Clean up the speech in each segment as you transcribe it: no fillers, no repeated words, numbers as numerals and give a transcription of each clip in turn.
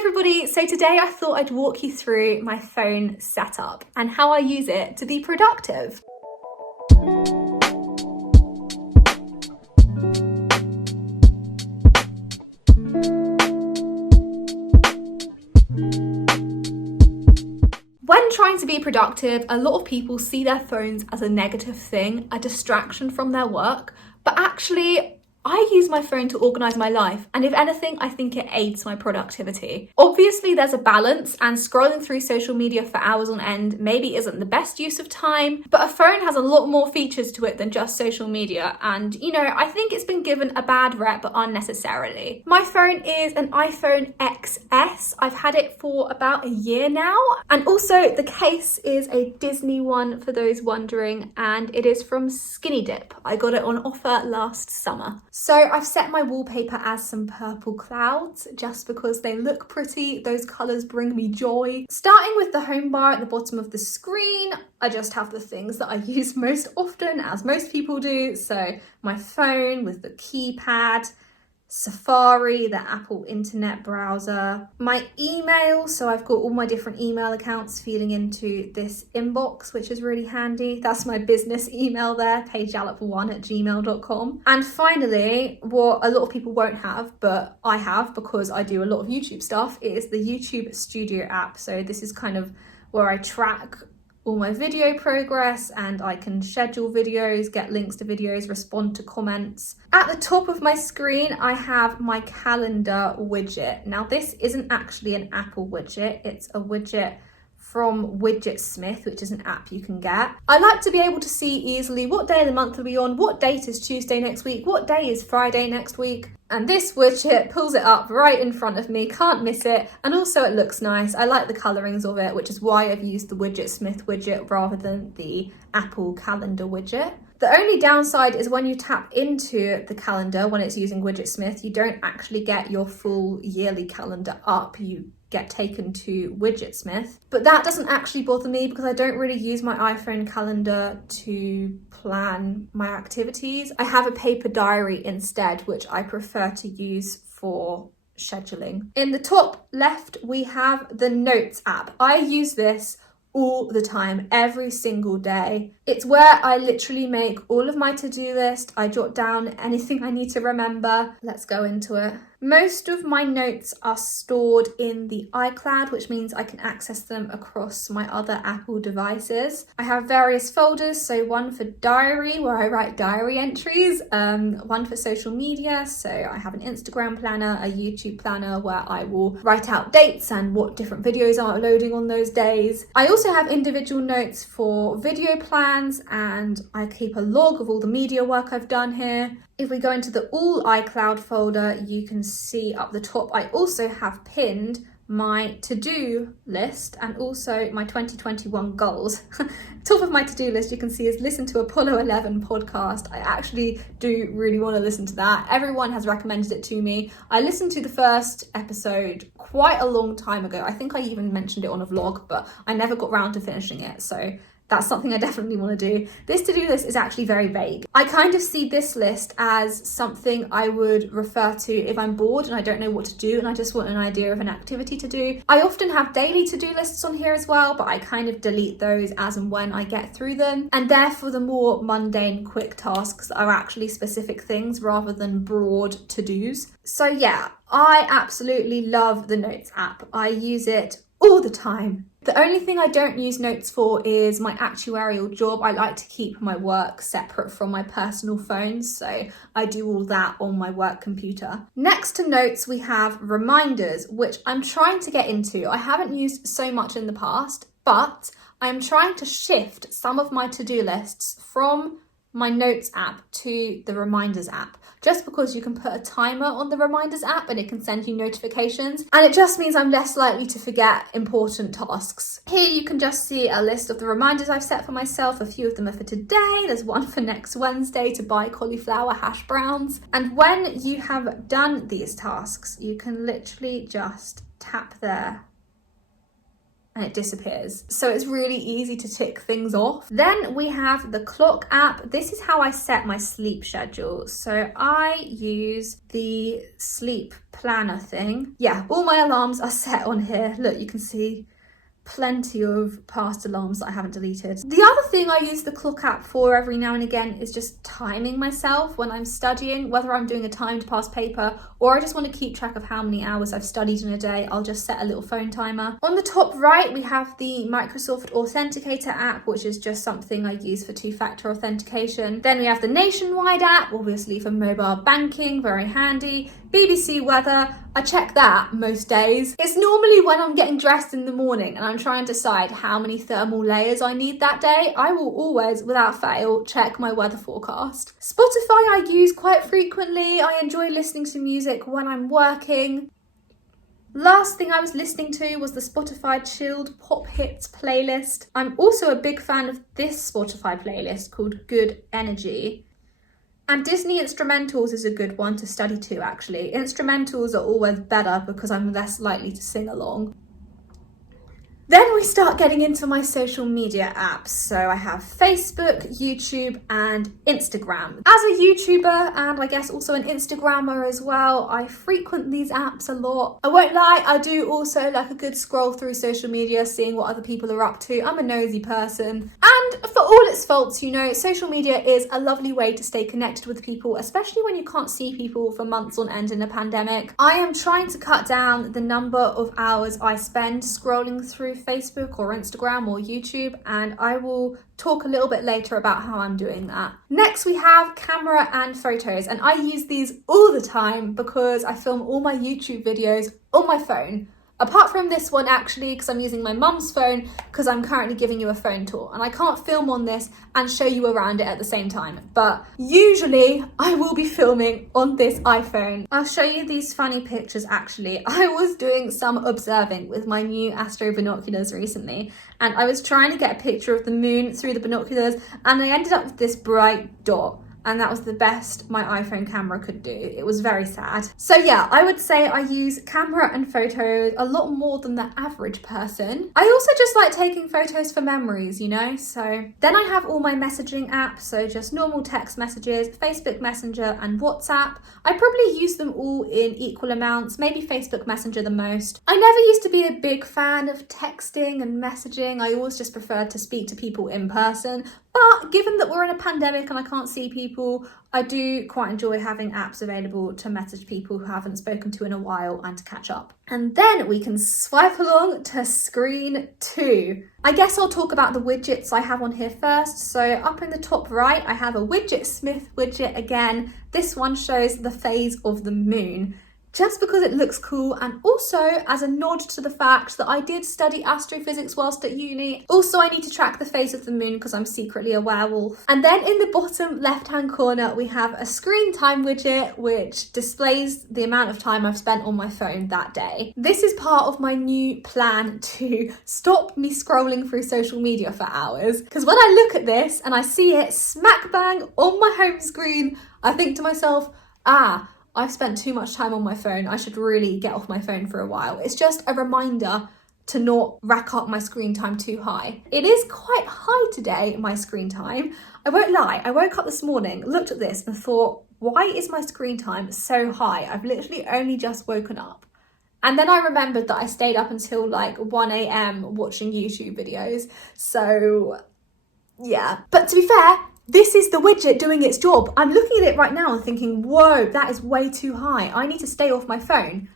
everybody, so today I thought I'd walk you through my phone setup and how I use it to be productive. When trying to be productive, a lot of people see their phones as a negative thing, a distraction from their work, but actually I use my phone to organise my life, and if anything, I think it aids my productivity. Obviously, there's a balance, and scrolling through social media for hours on end maybe isn't the best use of time, but a phone has a lot more features to it than just social media, and I think it's been given a bad rep unnecessarily. My phone is an iPhone XS. I've had it for about a year now, and also the case is a Disney one for those wondering, and it is from Skinny Dip. I got it on offer last summer. So I've set my wallpaper as some purple clouds just because they look pretty. Those colours bring me joy. Starting with the home bar at the bottom of the screen, I just have the things that I use most often, as most people do. So my phone with the keypad, Safari, the Apple internet browser, my email, so I've got all my different email accounts feeding into this inbox, which is really handy. That's my business email there, paigejallop1@gmail.com. And finally, what a lot of people won't have, but I have because I do a lot of YouTube stuff, is the YouTube Studio app. So this is kind of where I track all my video progress, and I can schedule videos, get links to videos, respond to comments. At the top of my screen, I have my calendar widget. Now, this isn't actually an Apple widget, it's a widget from Widgets, which is an app you can get. I like to be able to see easily what day of the month are we on, what date is Tuesday next week, what day is Friday next week. And this widget pulls it up right in front of me, can't miss it. And also it looks nice. I like the colorings of it, which is why I've used the Widgets widget rather than the Apple calendar widget. The only downside is when you tap into the calendar, when it's using Widgets, you don't actually get your full yearly calendar up. You get taken to Widgets, but that doesn't actually bother me because I don't really use my iPhone calendar to plan my activities. I have a paper diary instead, which I prefer to use for scheduling. In the top left, we have the Notes app. I use this all the time, every single day. It's where I literally make all of my to-do list. I jot down anything I need to remember. Let's go into it. Most of my notes are stored in the iCloud, which means I can access them across my other Apple devices. I have various folders, so one for diary, where I write diary entries, one for social media, so I have an Instagram planner, a YouTube planner, where I will write out dates and what different videos I'm uploading on those days. I also have individual notes for video plans, and I keep a log of all the media work I've done here. If we go into the all iCloud folder, you can see up the top, I also have pinned my to-do list and also my 2021 goals. Top of my to-do list, you can see, is listen to Apollo 11 podcast. I actually do really want to listen to that. Everyone has recommended it to me. I listened to the first episode quite a long time ago. I think I even mentioned it on a vlog, but I never got round to finishing it. So that's something I definitely want to do. This to-do list is actually very vague. I kind of see this list as something I would refer to if I'm bored and I don't know what to do and I just want an idea of an activity to do. I often have daily to-do lists on here as well, but I kind of delete those as and when I get through them. And therefore the more mundane, quick tasks are actually specific things rather than broad to-dos. So yeah, I absolutely love the Notes app. I use it all the time. The only thing I don't use Notes for is my actuarial job. I like to keep my work separate from my personal phone, so I do all that on my work computer. Next to Notes, we have Reminders, which I'm trying to get into. I haven't used so much in the past, but I'm trying to shift some of my to-do lists from my Notes app to the Reminders app, just because you can put a timer on the Reminders app and it can send you notifications, and it just means I'm less likely to forget important tasks. Here you can just see a list of the reminders I've set for myself. A few of them are for today. There's one for next Wednesday to buy cauliflower hash browns. And when you have done these tasks, you can literally just tap there and it disappears. So it's really easy to tick things off. Then we have the clock app. This is how I set my sleep schedule. So I use the sleep planner thing. Yeah, all my alarms are set on here. Look, you can see plenty of past alarms that I haven't deleted. The other thing I use the clock app for every now and again is just timing myself when I'm studying, whether I'm doing a timed past paper or I just want to keep track of how many hours I've studied in a day. I'll just set a little phone timer. On the top right, we have the Microsoft Authenticator app, which is just something I use for two-factor authentication. Then we have the Nationwide app, obviously for mobile banking, very handy. BBC weather, I check that most days. It's normally when I'm getting dressed in the morning and I'm trying to decide how many thermal layers I need that day. I will always, without fail, check my weather forecast. Spotify I use quite frequently. I enjoy listening to music when I'm working. Last thing I was listening to was the Spotify Chilled Pop Hits playlist. I'm also a big fan of this Spotify playlist called Good Energy. And Disney Instrumentals is a good one to study to, actually. Instrumentals are always better because I'm less likely to sing along. Then we start getting into my social media apps. So I have Facebook, YouTube, and Instagram. As a YouTuber, and I guess also an Instagrammer as well, I frequent these apps a lot. I won't lie, I do also like a good scroll through social media, seeing what other people are up to. I'm a nosy person. And for all its faults, you know, social media is a lovely way to stay connected with people, especially when you can't see people for months on end in a pandemic. I am trying to cut down the number of hours I spend scrolling through Facebook or Instagram or YouTube, and I will talk a little bit later about how I'm doing that. Next we have camera and photos, and I use these all the time because I film all my YouTube videos on my phone. Apart from this one, actually, because I'm using my mum's phone because I'm currently giving you a phone tour and I can't film on this and show you around it at the same time. But usually I will be filming on this iPhone. I'll show you these funny pictures actually. I was doing some observing with my new Astro binoculars recently and I was trying to get a picture of the moon through the binoculars and I ended up with this bright dot. And that was the best my iPhone camera could do. It was very sad. So yeah, I would say I use camera and photos a lot more than the average person. I also just like taking photos for memories, you know? So then I have all my messaging apps, so just normal text messages, Facebook Messenger and WhatsApp. I probably use them all in equal amounts, maybe Facebook Messenger the most. I never used to be a big fan of texting and messaging. I always just preferred to speak to people in person. But given that we're in a pandemic and I can't see people, I do quite enjoy having apps available to message people who I haven't spoken to in a while and to catch up. And then we can swipe along to screen 2. I guess I'll talk about the widgets I have on here first. So up in the top right, I have a Widget Smith widget again. This one shows the phase of the moon, just because it looks cool and also as a nod to the fact that I did study astrophysics whilst at uni. Also, I need to track the phase of the moon because I'm secretly a werewolf. And then in the bottom left-hand corner, we have a screen time widget which displays the amount of time I've spent on my phone that day. This is part of my new plan to stop me scrolling through social media for hours, because when I look at this and I see it smack bang on my home screen, I think to myself, I've spent too much time on my phone. I should really get off my phone for a while. It's just a reminder to not rack up my screen time too high. It is quite high today, my screen time. I won't lie, I woke up this morning, looked at this and thought, why is my screen time so high? I've literally only just woken up. And then I remembered that I stayed up until like 1 a.m. watching YouTube videos. So yeah, but to be fair, this is the widget doing its job. I'm looking at it right now and thinking, whoa, that is way too high. I need to stay off my phone.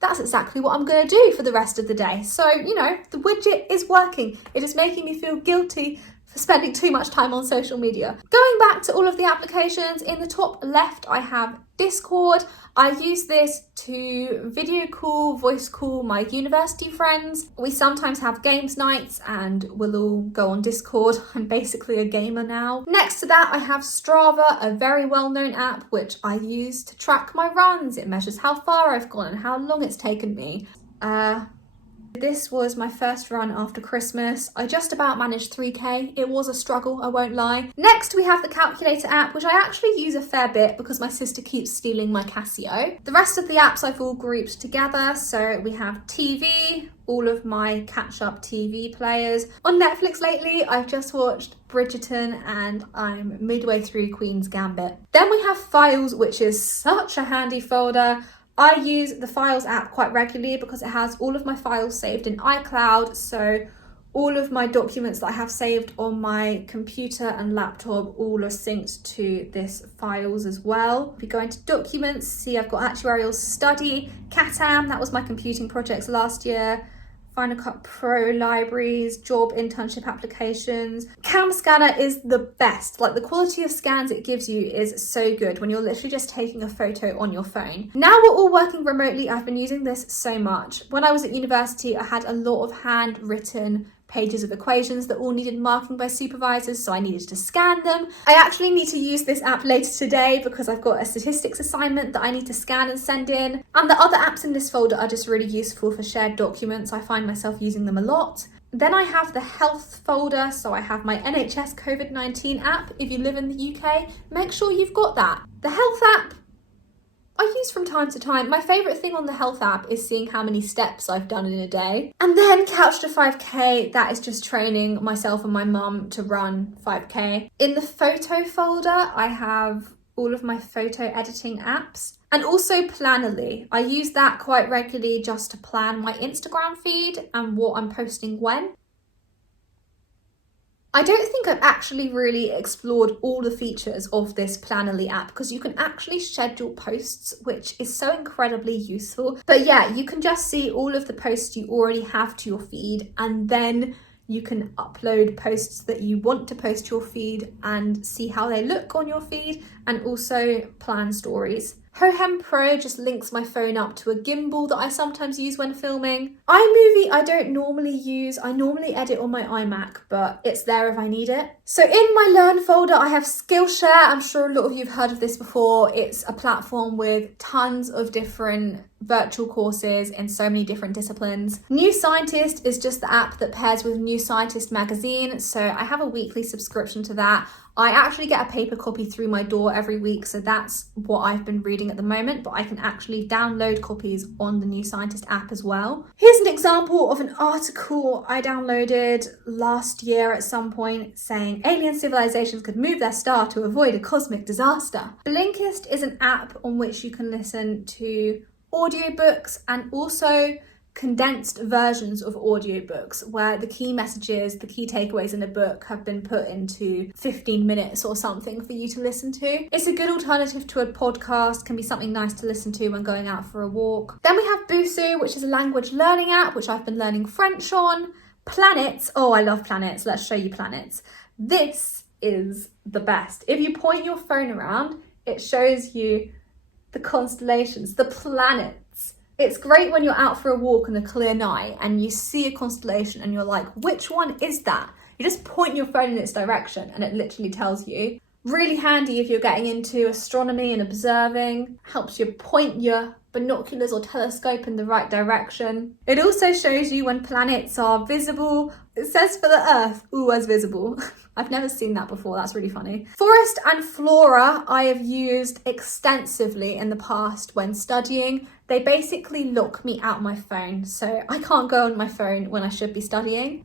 That's exactly what I'm going to do for the rest of the day. So, you know, the widget is working. It is making me feel guilty for spending too much time on social media. Going back to all of the applications, in the top left, I have Discord. I use this to video call, voice call my university friends. We sometimes have games nights and we'll all go on Discord. I'm basically a gamer now. Next to that, I have Strava, a very well-known app which I use to track my runs. It measures how far I've gone and how long it's taken me. This was my first run after Christmas. I just about managed 3k. It was a struggle, I won't lie. Next, we have the Calculator app, which I actually use a fair bit because my sister keeps stealing my Casio. The rest of the apps I've all grouped together. So we have TV, all of my catch-up TV players. On Netflix lately, I've just watched Bridgerton and I'm midway through Queen's Gambit. Then we have Files, which is such a handy folder. I use the Files app quite regularly because it has all of my files saved in iCloud, so all of my documents that I have saved on my computer and laptop all are synced to this Files as well. If you go into Documents, see I've got Actuarial Study, CATAM, that was my computing projects last year, Final Cut Pro libraries, job internship applications. Cam Scanner is the best. Like, the quality of scans it gives you is so good when you're literally just taking a photo on your phone. Now we're all working remotely, I've been using this so much. When I was at university, I had a lot of handwritten pages of equations that all needed marking by supervisors, so I needed to scan them. I actually need to use this app later today because I've got a statistics assignment that I need to scan and send in. And the other apps in this folder are just really useful for shared documents. I find myself using them a lot. Then I have the health folder, so I have my NHS COVID-19 app. If you live in the UK, make sure you've got that. The health app I use from time to time. My favourite thing on the health app is seeing how many steps I've done in a day. And then Couch to 5k, that is just training myself and my mum to run 5k. In the photo folder, I have all of my photo editing apps. And also Plannerly. I use that quite regularly just to plan my Instagram feed and what I'm posting when. I don't think I've actually really explored all the features of this Plannerly app because you can actually schedule posts, which is so incredibly useful. But yeah, you can just see all of the posts you already have to your feed, and then you can upload posts that you want to post to your feed and see how they look on your feed, and also plan stories. Hohem Pro just links my phone up to a gimbal that I sometimes use when filming. iMovie I don't normally use. I normally edit on my iMac, but it's there if I need it. So in my Learn folder, I have Skillshare. I'm sure a lot of you have heard of this before. It's a platform with tons of different virtual courses in so many different disciplines. New Scientist is just the app that pairs with New Scientist magazine, so I have a weekly subscription to that. I actually get a paper copy through my door every week, so that's what I've been reading at the moment, but I can actually download copies on the New Scientist app as well. Here's an example of an article I downloaded last year at some point saying alien civilizations could move their star to avoid a cosmic disaster. Blinkist is an app on which you can listen to audiobooks and also condensed versions of audiobooks where the key messages, the key takeaways in a book have been put into 15 minutes or something for you to listen to. It's a good alternative to a podcast, can be something nice to listen to when going out for a walk. Then we have Busuu, which is a language learning app, which I've been learning French on. Planets, oh, I love planets. Let's show you planets. This is the best. If you point your phone around, it shows you the constellations, the planets. It's great when you're out for a walk on a clear night and you see a constellation and you're like, which one is that? You just point your phone in its direction and it literally tells you. Really handy if you're getting into astronomy and observing. Helps you point your binoculars or telescope in the right direction. It also shows you when planets are visible. It says for the Earth, ooh, as visible. I've never seen that before, that's really funny. Forest and Flora I have used extensively in the past when studying. They basically lock me out my phone, so I can't go on my phone when I should be studying.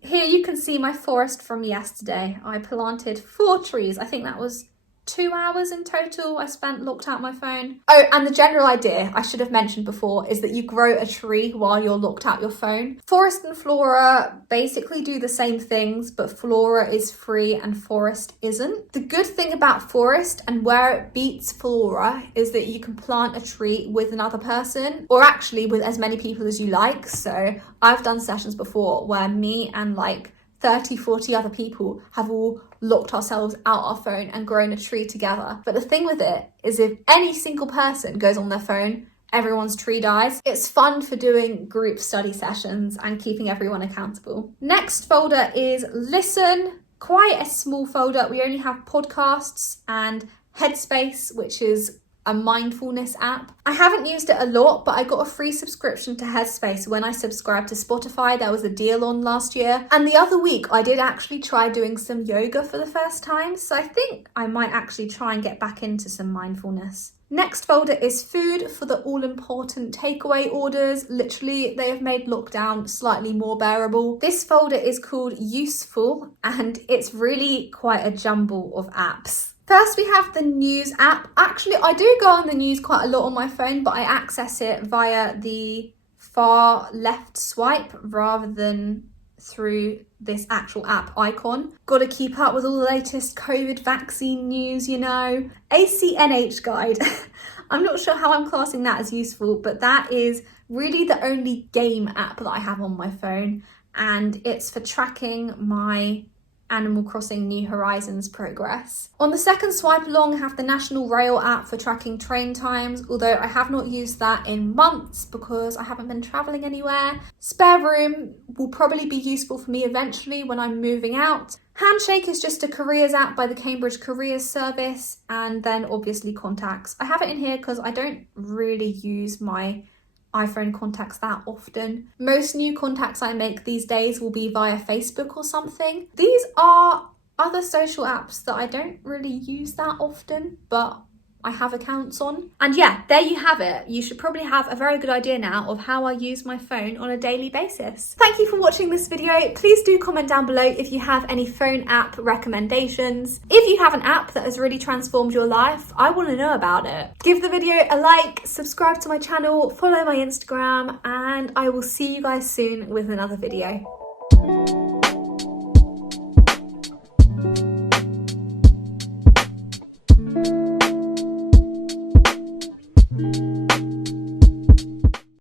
Here you can see my forest from yesterday. I planted 4 trees. I think that was 2 hours in total I spent locked out my phone. Oh, and the general idea I should have mentioned before is that you grow a tree while you're locked out your phone. Forest and Flora basically do the same things, but Flora is free and Forest isn't. The good thing about Forest and where it beats Flora is that you can plant a tree with another person, or actually with as many people as you like. So I've done sessions before where me and like 30, 40 other people have all locked ourselves out our phone and grown a tree together. But the thing with it is if any single person goes on their phone, everyone's tree dies. It's fun for doing group study sessions and keeping everyone accountable. Next folder is Listen. Quite a small folder. We only have podcasts and Headspace, which is a mindfulness app. I haven't used it a lot, but I got a free subscription to Headspace when I subscribed to Spotify. There was a deal on last year. And the other week, I did actually try doing some yoga for the first time. So I think I might actually try and get back into some mindfulness. Next folder is food for the all-important takeaway orders. Literally, they have made lockdown slightly more bearable. This folder is called Useful, and it's really quite a jumble of apps. First, we have the news app. Actually, I do go on the news quite a lot on my phone, but I access it via the far left swipe rather than through this actual app icon. Got to keep up with all the latest COVID vaccine news, you know. ACNH guide. I'm not sure how I'm classing that as useful, but that is really the only game app that I have on my phone, and it's for tracking my Animal Crossing New Horizons progress. On the second swipe along, I have the National Rail app for tracking train times, although I have not used that in months because I haven't been travelling anywhere. Spare Room will probably be useful for me eventually when I'm moving out. Handshake is just a careers app by the Cambridge Careers Service, and then obviously Contacts. I have it in here because I don't really use my iPhone contacts that often. Most new contacts I make these days will be via Facebook or something. These are other social apps that I don't really use that often, but I have accounts on. And yeah, there you have it. You should probably have a very good idea now of how I use my phone on a daily basis. Thank you for watching this video. Please do comment down below if you have any phone app recommendations. If you have an app that has really transformed your life, I want to know about it. Give the video a like, subscribe to my channel, follow my Instagram, and I will see you guys soon with another video.